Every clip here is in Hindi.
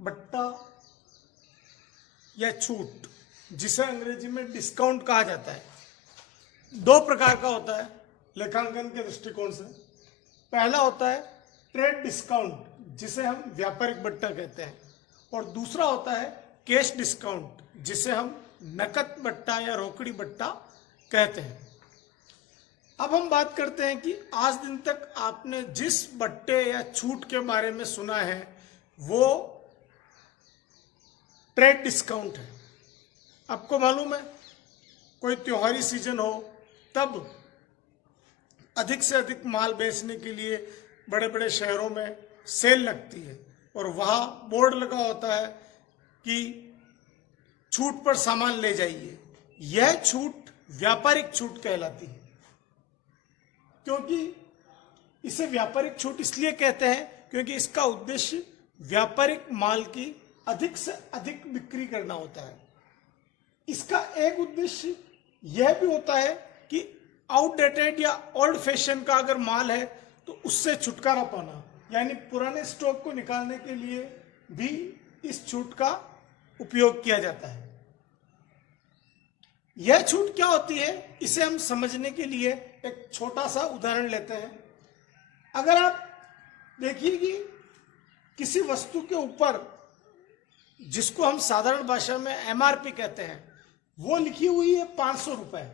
बट्टा या छूट, जिसे अंग्रेजी में डिस्काउंट कहा जाता है, दो प्रकार का होता है लेखांकन के दृष्टिकोण से। पहला होता है ट्रेड डिस्काउंट, जिसे हम व्यापारिक बट्टा कहते हैं, और दूसरा होता है कैश डिस्काउंट, जिसे हम नकद बट्टा या रोकड़ी बट्टा कहते हैं। अब हम बात करते हैं कि आज दिन तक आपने जिस बट्टे या छूट के बारे में सुना है वो ट्रेड डिस्काउंट है। आपको मालूम है, कोई त्योहारी सीजन हो तब अधिक से अधिक माल बेचने के लिए बड़े बड़े शहरों में सेल लगती है और वहां बोर्ड लगा होता है कि छूट पर सामान ले जाइए। यह छूट व्यापारिक छूट कहलाती है। क्योंकि इसे व्यापारिक छूट इसलिए कहते हैं क्योंकि इसका उद्देश्य व्यापारिक माल की अधिक से अधिक बिक्री करना होता है। इसका एक उद्देश्य यह भी होता है कि आउटडेटेड या ओल्ड फैशन का अगर माल है तो उससे छुटकारा पाना, यानी पुराने स्टॉक को निकालने के लिए भी इस छूट का उपयोग किया जाता है। यह छूट क्या होती है, इसे हम समझने के लिए एक छोटा सा उदाहरण लेते हैं। अगर आप देखिए कि किसी वस्तु के ऊपर, जिसको हम साधारण भाषा में एमआरपी कहते हैं, वो लिखी हुई है 500 रुपए।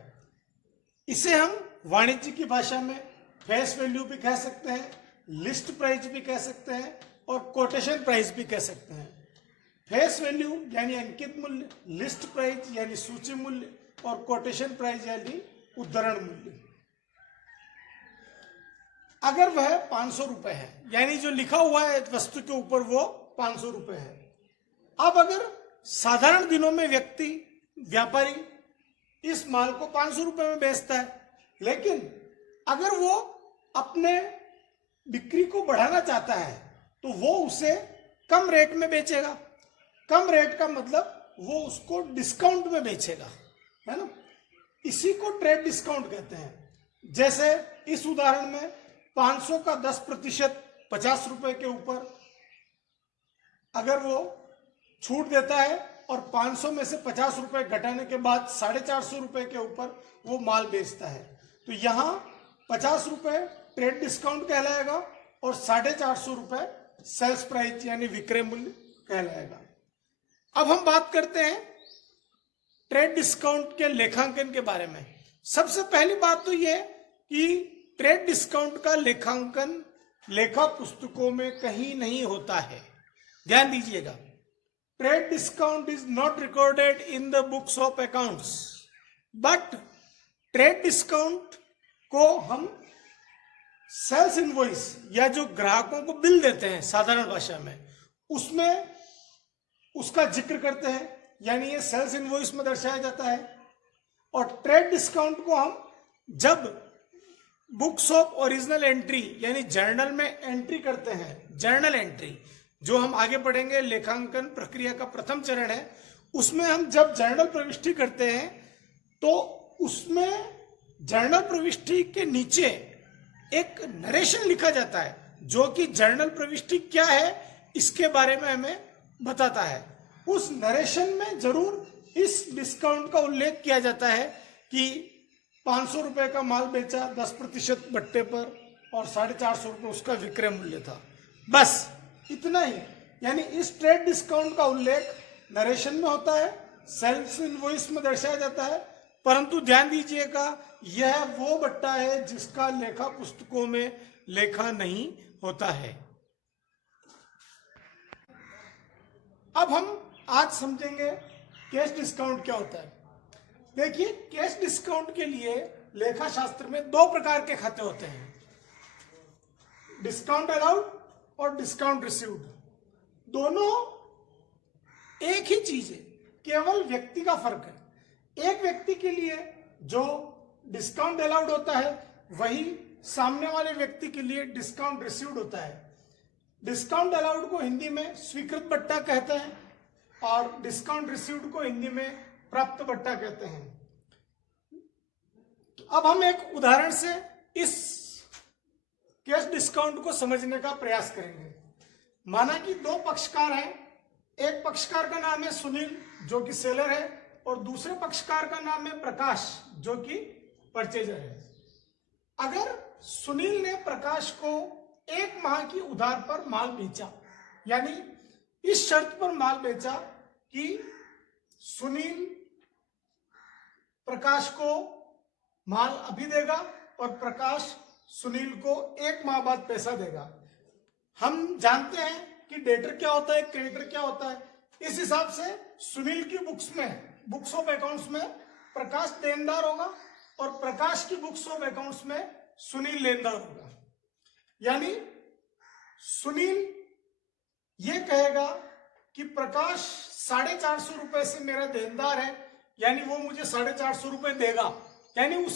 इसे हम वाणिज्य की भाषा में फेस वैल्यू भी कह सकते हैं, लिस्ट प्राइस भी कह सकते हैं और कोटेशन प्राइस भी कह सकते हैं। फेस वैल्यू यानी अंकित मूल्य, लिस्ट प्राइस यानी सूची मूल्य और कोटेशन प्राइस यानी उद्धरण मूल्य। अगर वह 500 रुपए है, यानी जो लिखा हुआ है वस्तु के ऊपर वो 500 रुपए है। अब अगर साधारण दिनों में व्यापारी इस माल को 500 रुपए में बेचता है, लेकिन अगर वो अपने बिक्री को बढ़ाना चाहता है तो वो उसे कम रेट में बेचेगा। कम रेट का मतलब वो उसको डिस्काउंट में बेचेगा, है ना। इसी को ट्रेड डिस्काउंट कहते हैं। जैसे इस उदाहरण में 500 का 10% 50 रुपए के ऊपर अगर वो छूट देता है और 500 में से 50 रुपए घटाने के बाद 450 रुपए के ऊपर वो माल बेचता है, तो यहाँ 50 रुपए ट्रेड डिस्काउंट कहलाएगा और 450 रुपए सेल्स प्राइस यानी विक्रय मूल्य कहलाएगा। अब हम बात करते हैं ट्रेड डिस्काउंट के लेखांकन के बारे में। सबसे पहली बात तो यह कि ट्रेड डिस्काउंट का लेखांकन लेखा पुस्तकों में कहीं नहीं होता है। ध्यान दीजिएगा, trade discount is not recorded in the books of accounts, but trade discount को हम सेल्स इनवॉइस या जो ग्राहकों को बिल देते हैं साधारण भाषा में, उसमें उसका जिक्र करते हैं, यानी ये सेल्स इनवॉइस में दर्शाया जाता है। और ट्रेड डिस्काउंट को हम जब बुक्स ऑफ ओरिजिनल एंट्री यानी जर्नल में एंट्री करते हैं, जर्नल एंट्री जो हम आगे पढ़ेंगे, लेखांकन प्रक्रिया का प्रथम चरण है, उसमें हम जब जर्नल प्रविष्टि करते हैं तो उसमें जर्नल प्रविष्टि के नीचे एक नरेशन लिखा जाता है जो कि जर्नल प्रविष्टि क्या है इसके बारे में हमें बताता है। उस नरेशन में जरूर इस डिस्काउंट का उल्लेख किया जाता है कि 500 रुपए का माल बेचा 10% बट्टे पर और 450 रुपए उसका विक्रय मूल्य था। बस इतना ही, यानी इस ट्रेड डिस्काउंट का उल्लेख नरेशन में होता है, सेल्स इनवॉइस में दर्शाया जाता है। परंतु ध्यान दीजिएगा, यह वो बट्टा है जिसका लेखा पुस्तकों में लेखा नहीं होता है। अब हम आज समझेंगे कैश डिस्काउंट क्या होता है। देखिए, कैश डिस्काउंट के लिए लेखा शास्त्र में दो प्रकार के खाते होते हैं, डिस्काउंट अलाउड और डिस्काउंट रिसीव्ड। दोनों एक ही चीज है, केवल व्यक्ति का फर्क है। एक व्यक्ति के लिए जो डिस्काउंट अलाउड होता है वही सामने वाले व्यक्ति के लिए डिस्काउंट रिसीव्ड होता है। डिस्काउंट अलाउड को हिंदी में स्वीकृत बट्टा कहते हैं और डिस्काउंट रिसीव्ड को हिंदी में प्राप्त बट्टा कहते हैं। अब हम एक उदाहरण से इस कैश डिस्काउंट को समझने का प्रयास करेंगे। माना कि दो पक्षकार हैं, एक पक्षकार का नाम है सुनील जो कि सेलर है और दूसरे पक्षकार का नाम है प्रकाश जो कि परचेजर है। अगर सुनील ने प्रकाश को 1 माह की उधार पर माल बेचा, यानी इस शर्त पर माल बेचा कि सुनील प्रकाश को माल अभी देगा और प्रकाश सुनील को 1 माह बाद पैसा देगा। हम जानते हैं कि डेटर क्या होता है, क्रेडिटर क्या होता है। इस हिसाब से सुनील की बुक्स ऑफ अकाउंट्स में प्रकाश देनदार होगा और प्रकाश की बुक्स ऑफ अकाउंट्स में सुनील लेनदार होगा। यानी सुनील ये कहेगा कि प्रकाश 450 रुपए से मेरा देनदार है, यानी वो मुझे 450 रुपए देगा। यानी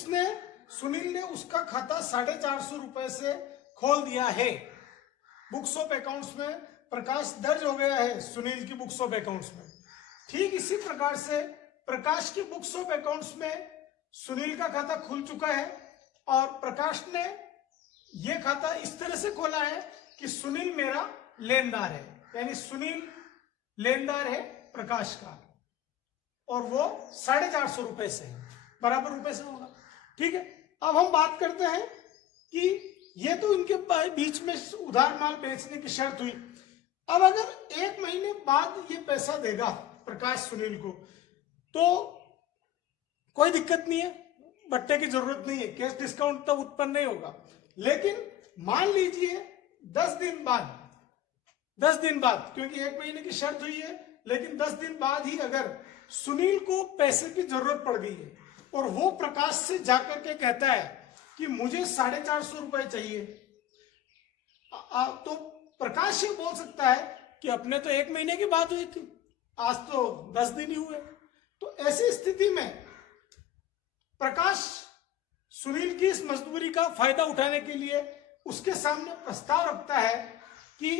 सुनील ने उसका खाता 450 रुपए से खोल दिया है। बुक्स ऑफ अकाउंट्स में प्रकाश दर्ज हो गया है सुनील की बुक्स ऑफ अकाउंट्स में। ठीक इसी प्रकार से प्रकाश की बुक्स ऑफ अकाउंट्स में सुनील का खाता खुल चुका है और प्रकाश ने यह खाता इस तरह से खोला है कि सुनील मेरा लेनदार है, यानी सुनील लेनदार है प्रकाश का और वो 450 रुपए से है, बराबर रुपए से होगा। ठीक है, अब हम बात करते हैं कि ये तो इनके बीच में उधार माल बेचने की शर्त हुई। अब अगर 1 महीने बाद ये पैसा देगा प्रकाश सुनील को तो कोई दिक्कत नहीं है, बट्टे की जरूरत नहीं है, कैश डिस्काउंट तब उत्पन्न नहीं होगा। लेकिन मान लीजिए 10 दिन बाद, क्योंकि 1 महीने की शर्त हुई है, लेकिन 10 दिन बाद ही अगर सुनील को पैसे की जरूरत पड़ गई है और वो प्रकाश से जाकर के कहता है कि मुझे 450 रुपए चाहिए, तो प्रकाश ये बोल सकता है कि अपने तो 1 महीने की बात हुई थी, आज तो 10 दिन ही हुए। तो ऐसी स्थिति में प्रकाश सुनील की इस मजदूरी का फायदा उठाने के लिए उसके सामने प्रस्ताव रखता है कि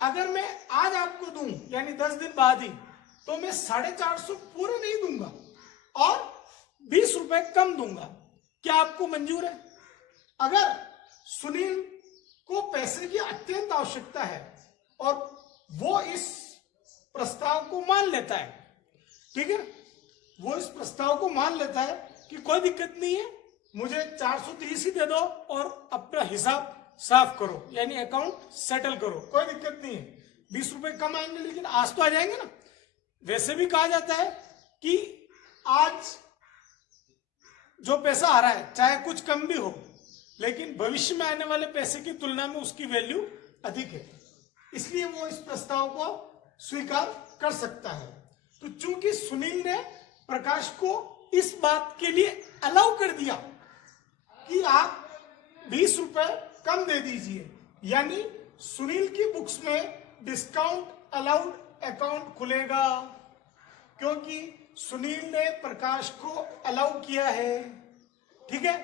अगर मैं आज आपको दूं, यानी 10 दिन बाद ही, तो मैं 450 पूरे नहीं दूंगा और 20 रुपए कम दूंगा। क्या आपको मंजूर है? अगर सुनील को पैसे की अत्यंत आवश्यकता है और वो इस प्रस्ताव को मान लेता है, ठीक है, वो इस प्रस्ताव को मान लेता है कि कोई दिक्कत नहीं है, मुझे 430 ही दे दो और अपना हिसाब साफ करो, यानी अकाउंट सेटल करो, कोई दिक्कत नहीं है, 20 रुपए कम आएंगे लेकिन आज तो आ जाएंगे ना। वैसे भी कहा जाता है कि आज जो पैसा आ रहा है चाहे कुछ कम भी हो, लेकिन भविष्य में आने वाले पैसे की तुलना में उसकी वैल्यू अधिक है, इसलिए वो इस प्रस्ताव को स्वीकार कर सकता है। तो चूंकि सुनील ने प्रकाश को इस बात के लिए अलाउ कर दिया कि आप 20 रुपए कम दे दीजिए, यानी सुनील की बुक्स में डिस्काउंट अलाउड अकाउंट खुलेगा, क्योंकि सुनील ने प्रकाश को अलाउ किया है। ठीक है,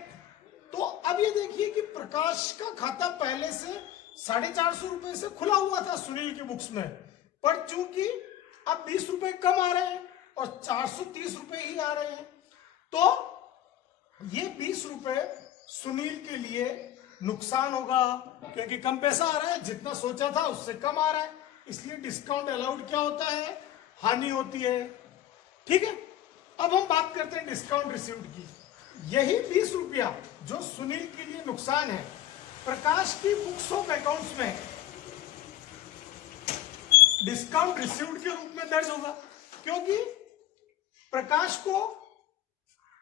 तो अब ये देखिए कि प्रकाश का खाता पहले से 450 रुपए से खुला हुआ था सुनील की बुक्स में, पर चूंकि अब 20 रुपए कम आ रहे हैं और 430 रुपए ही आ रहे हैं, तो ये 20 रुपए सुनील के लिए नुकसान होगा, क्योंकि कम पैसा आ रहा है, जितना सोचा था उससे कम आ रहा है, इसलिए डिस्काउंट अलाउड क्या होता है, हानि होती है। ठीक है, अब हम बात करते हैं डिस्काउंट रिसीव्ड की। यही 20 रुपया जो सुनील के लिए नुकसान है, प्रकाश की बुक्स ऑफ अकाउंट्स में डिस्काउंट रिसीव्ड के रूप में दर्ज होगा, क्योंकि प्रकाश को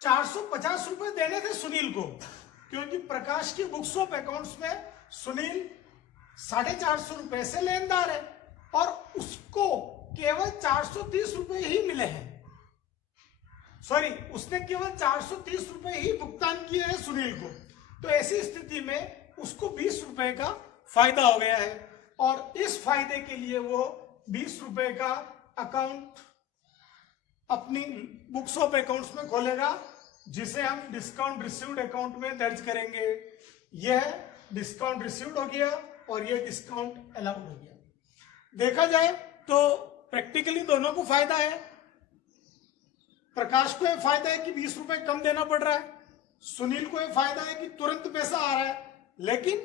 450 रुपए देने थे सुनील को, क्योंकि प्रकाश की बुक्स ऑफ अकाउंट्स में सुनील 450 रुपए से लेनदार है और उसको केवल 430 रुपए ही मिले हैं। सॉरी, उसने केवल 430 रुपए ही भुगतान किए हैं सुनील को। तो ऐसी स्थिति में उसको 20 रुपए का फायदा हो गया है और इस फायदे के लिए वो 20 रुपए का अकाउंट अपनी बुक्स ऑफ अकाउंट्स में खोलेगा, जिसे हम डिस्काउंट रिसीव्ड अकाउंट में दर्ज करेंगे। यह डिस्काउंट रिसीव्ड हो गया और यह डिस्काउंट अलाउड हो गया। देखा जाए तो प्रैक्टिकली दोनों को फायदा है। प्रकाश को यह फायदा है कि 20 रुपए कम देना पड़ रहा है, सुनील को यह फायदा है कि तुरंत पैसा आ रहा है, लेकिन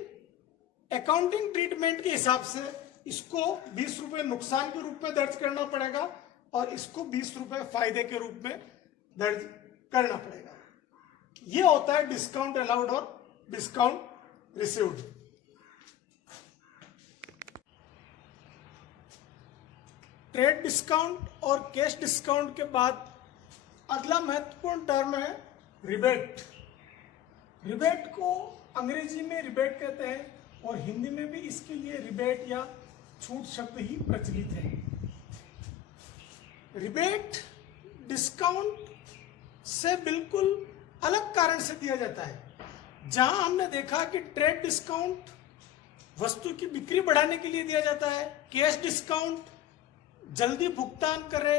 अकाउंटिंग ट्रीटमेंट के हिसाब से इसको 20 रुपए नुकसान के रूप में दर्ज करना पड़ेगा और इसको 20 रुपए फायदे के रूप में दर्ज करना पड़ेगा। ये होता है डिस्काउंट अलाउड और डिस्काउंट रिसीव्ड। ट्रेड डिस्काउंट और कैश डिस्काउंट के बाद अगला महत्वपूर्ण टर्म है रिबेट। रिबेट को अंग्रेजी में रिबेट कहते हैं और हिंदी में भी इसके लिए रिबेट या छूट शब्द ही प्रचलित है। रिबेट डिस्काउंट से बिल्कुल अलग कारण से दिया जाता है। जहां हमने देखा कि ट्रेड डिस्काउंट वस्तु की बिक्री बढ़ाने के लिए दिया जाता है, कैश डिस्काउंट जल्दी भुगतान करे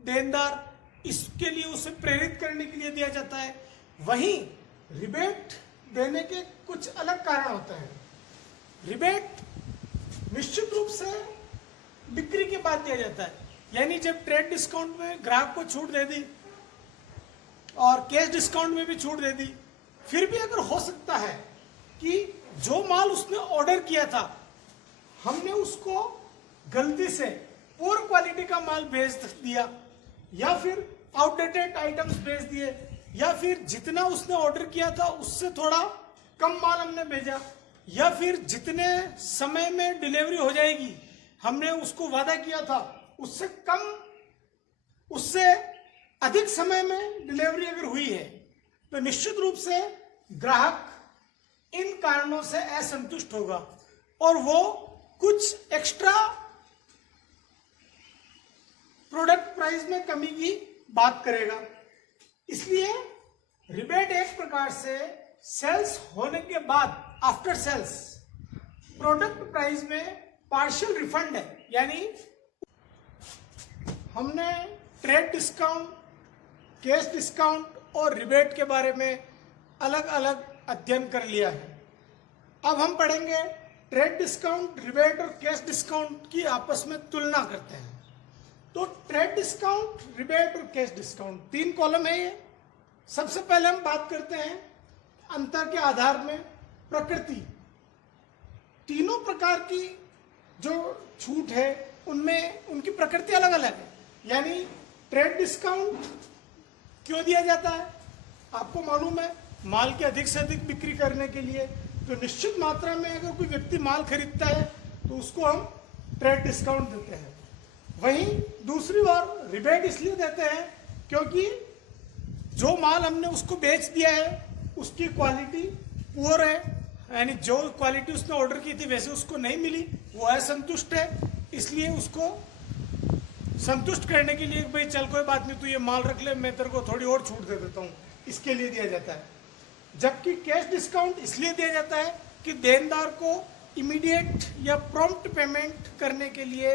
देनदार, इसके लिए उसे प्रेरित करने के लिए दिया जाता है। वहीं रिबेट देने के कुछ अलग कारण होते हैं। रिबेट निश्चित रूप से बिक्री के बाद दिया जाता है, यानी जब ट्रेड डिस्काउंट में ग्राहक को छूट दे दी और कैश डिस्काउंट में भी छूट दे दी, फिर भी अगर हो सकता है कि जो माल उसने ऑर्डर किया था हमने उसको गलती से पुअर क्वालिटी का माल भेज दिया, या फिर आउटडेटेड आइटम्स भेज दिए, या फिर जितना उसने ऑर्डर किया था उससे थोड़ा कम माल हमने भेजा, या फिर जितने समय में डिलीवरी हो जाएगी हमने उसको वादा किया था उससे कम, उससे अधिक समय में डिलीवरी अगर हुई है, तो निश्चित रूप से ग्राहक इन कारणों से असंतुष्ट होगा और वो कुछ एक्स्ट्रा प्रोडक्ट प्राइस में कमी की बात करेगा। इसलिए रिबेट एक प्रकार से सेल्स होने के बाद आफ्टर सेल्स प्रोडक्ट प्राइस में पार्शियल रिफंड है। यानी हमने ट्रेड डिस्काउंट, कैश डिस्काउंट और रिबेट के बारे में अलग अलग अध्ययन कर लिया है। अब हम पढ़ेंगे ट्रेड डिस्काउंट, रिबेट और कैश डिस्काउंट की आपस में तुलना करते हैं। तो ट्रेड डिस्काउंट, रिबेट और कैश डिस्काउंट 3 कॉलम है ये। सबसे पहले हम बात करते हैं अंतर के आधार में प्रकृति। तीनों प्रकार की जो छूट है उनमें उनकी प्रकृति अलग अलग है। यानी ट्रेड डिस्काउंट क्यों दिया जाता है? आपको मालूम है, माल की अधिक से अधिक बिक्री करने के लिए। तो निश्चित मात्रा में अगर कोई व्यक्ति माल खरीदता है तो उसको हम ट्रेड डिस्काउंट देते हैं। वहीं दूसरी ओर रिबेट इसलिए देते हैं क्योंकि जो माल हमने उसको बेच दिया है उसकी क्वालिटी पुअर है, यानी जो क्वालिटी उसने ऑर्डर की थी वैसे उसको नहीं मिली, वो असंतुष्ट है, इसलिए उसको संतुष्ट करने के लिए भाई चल कोई बात नहीं, तू ये माल रख ले, मैं तेरे को थोड़ी और छूट दे देता हूँ, इसके लिए दिया जाता है। जबकि कैश डिस्काउंट इसलिए दिया जाता है कि देनदार को इमीडिएट या प्रॉम्प्ट पेमेंट करने के लिए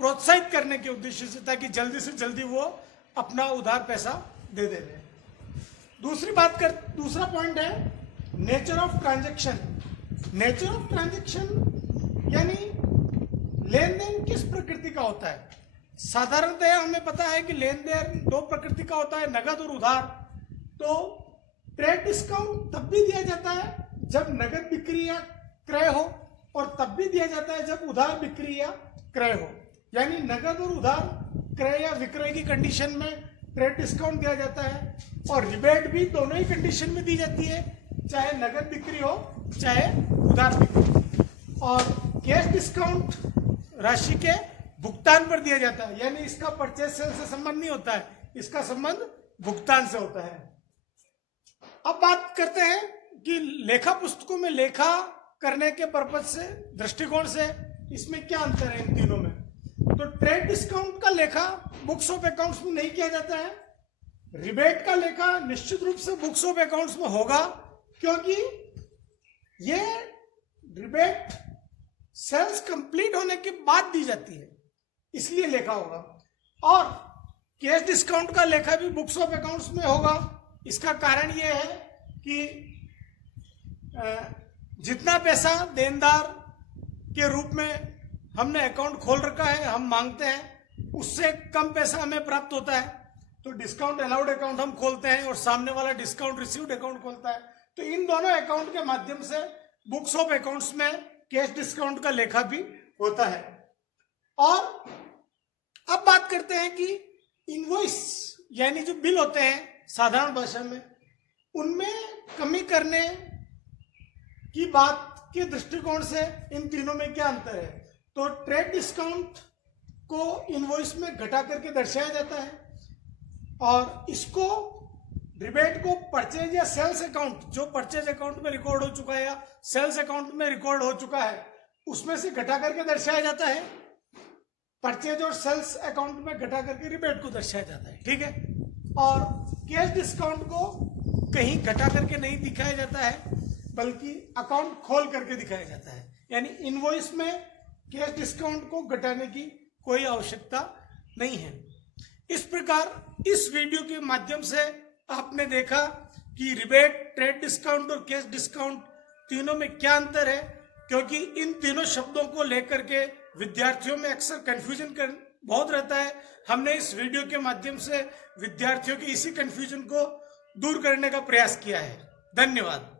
प्रोत्साहित करने के उद्देश्य से, ताकि जल्दी से जल्दी वो अपना उधार पैसा दे दे। दूसरा पॉइंट है nature of transaction. Nature of transaction यानी लेन देन किस प्रकृति का होता है। साधारणतः हमें पता है कि लेन देन 2 प्रकृति का होता है, नगद और उधार। तो ट्रेड डिस्काउंट तब भी दिया जाता है जब नगद बिक्री या क्रय हो, और तब भी दिया जाता है जब उधार बिक्री या क्रय हो। यानी नगद और उधार क्रय या विक्रय की कंडीशन में ट्रेड डिस्काउंट दिया जाता है, और रिबेट भी दोनों ही कंडीशन में दी जाती है, चाहे नगद बिक्री हो चाहे उधार बिक्री। और कैश डिस्काउंट राशि के भुगतान पर दिया जाता है, यानी इसका परचेज सेल से संबंध नहीं होता है, इसका संबंध भुगतान से होता है। अब बात करते हैं कि लेखा पुस्तकों में लेखा करने के पर्पज से, दृष्टिकोण से इसमें क्या अंतर है इन तीनों में। तो ट्रेड डिस्काउंट का लेखा बुक्स ऑफ अकाउंट्स में नहीं किया जाता है। रिबेट का लेखा निश्चित रूप से बुक्स ऑफ अकाउंट्स में होगा, क्योंकि ये रिबेट सेल्स कंप्लीट होने के बाद दी जाती है, इसलिए लेखा होगा। और कैश डिस्काउंट का लेखा भी बुक्स ऑफ अकाउंट्स में होगा। इसका कारण यह है कि जितना पैसा देनदार के रूप में हमने अकाउंट खोल रखा है, हम मांगते हैं, उससे कम पैसा हमें प्राप्त होता है। तो डिस्काउंट अलाउड अकाउंट हम खोलते हैं और सामने वाला डिस्काउंट रिसीव्ड अकाउंट खोलता है। तो इन दोनों अकाउंट के माध्यम से बुक्स ऑफ अकाउंट्स में कैश डिस्काउंट का लेखा भी होता है। और अब बात करते हैं कि इनवॉइस यानी जो बिल होते हैं साधारण भाषा में, उनमें कमी करने की बात के दृष्टिकोण से इन तीनों में क्या अंतर है। तो ट्रेड डिस्काउंट को इनवॉइस में घटा करके दर्शाया जाता है और इसको रिबेट को परचेज या सेल्स अकाउंट, जो परचेज अकाउंट में रिकॉर्ड हो चुका है या सेल्स अकाउंट में रिकॉर्ड हो चुका है, उसमें से घटा करके दर्शाया जाता है। परचेज और सेल्स अकाउंट में घटा करके रिबेट को दर्शाया जाता है, ठीक है। और कैश डिस्काउंट को कहीं घटा करके नहीं दिखाया जाता है, बल्कि अकाउंट खोल करके दिखाया जाता है। यानी इनवॉइस में कैश डिस्काउंट को घटाने की कोई आवश्यकता नहीं है। इस प्रकार इस वीडियो के माध्यम से आपने देखा कि रिबेट, ट्रेड डिस्काउंट और कैश डिस्काउंट तीनों में क्या अंतर है, क्योंकि इन तीनों शब्दों को लेकर के विद्यार्थियों में अक्सर कंफ्यूजन बहुत रहता है। हमने इस वीडियो के माध्यम से विद्यार्थियों की इसी कंफ्यूजन को दूर करने का प्रयास किया है। धन्यवाद।